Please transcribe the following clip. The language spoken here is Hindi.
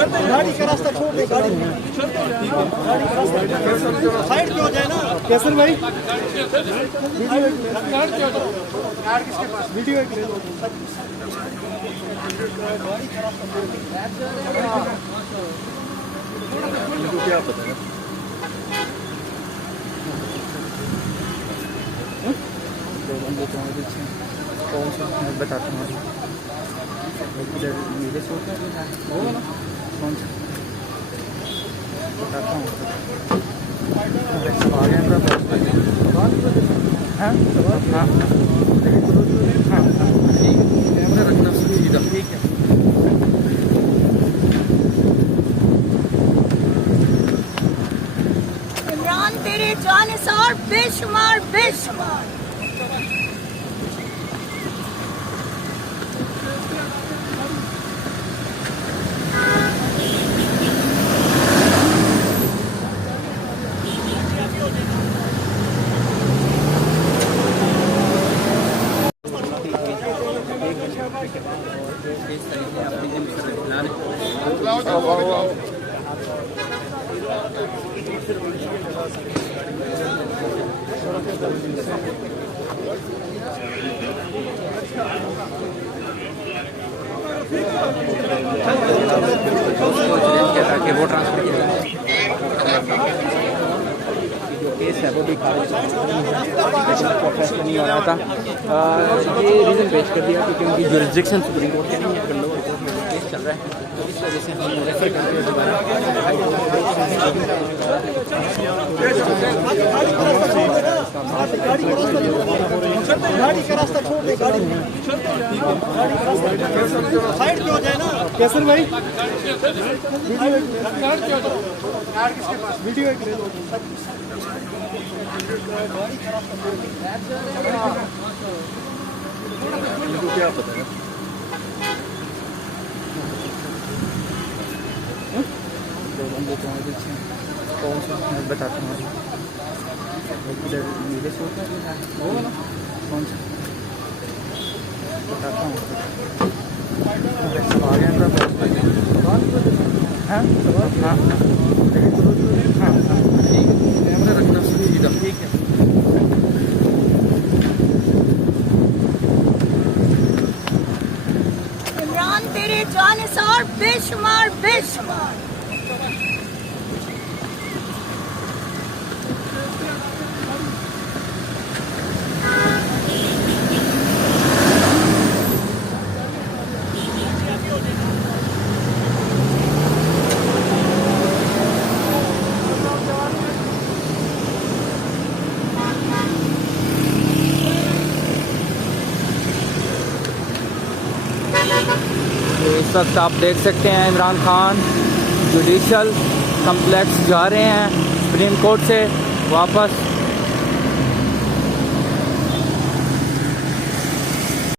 गाड़ी का रास्ता छोड़ दे, गाड़ी का रास्ता साइड पे हो जाए ना। कैसर भाई वीडियो एक ले लो। क्या पता है कौन सा मैं बताता हूँ। इधर मेरे से होता है होगा ना, कौन सा बताता हूँ। आ गया हाँ हाँ हाँ कैमरा रखना सीधा, ठीक है। इमरान तेरे जाने से और बेशुमार बेशुमार ताकि वो ट्रांसफर किया केस है वो भी फैसला नहीं हो रहा था। ये रीज़न पेश कर दिया क्योंकि उनकी जुरिस्डिक्शन सुप्रीम कोर्ट के नहीं है, लोअर कोर्ट में केस चल रहा है, तो इस वजह से हम रेफर करते हैं दोबारा। गाड़ी का रास्ता छोड़ दे, गाड़ी साइड पे हो जाए ना। कैसर भाई वीडियो एक ले लो। क्या पता है कौन सा मैं बताता हूँ। इधर मेरे से होता है होगा ना, कौन सा बताता हूँ। आ गया हाँ हाँ हाँ कैमरा रखना सीधा, ठीक है। इमरान तेरे जाने से और बेशुमार बेशुमार इस वक्त आप देख सकते हैं इमरान खान जुडिशल कम्प्लेक्स जा रहे हैं सुप्रीम कोर्ट से वापस।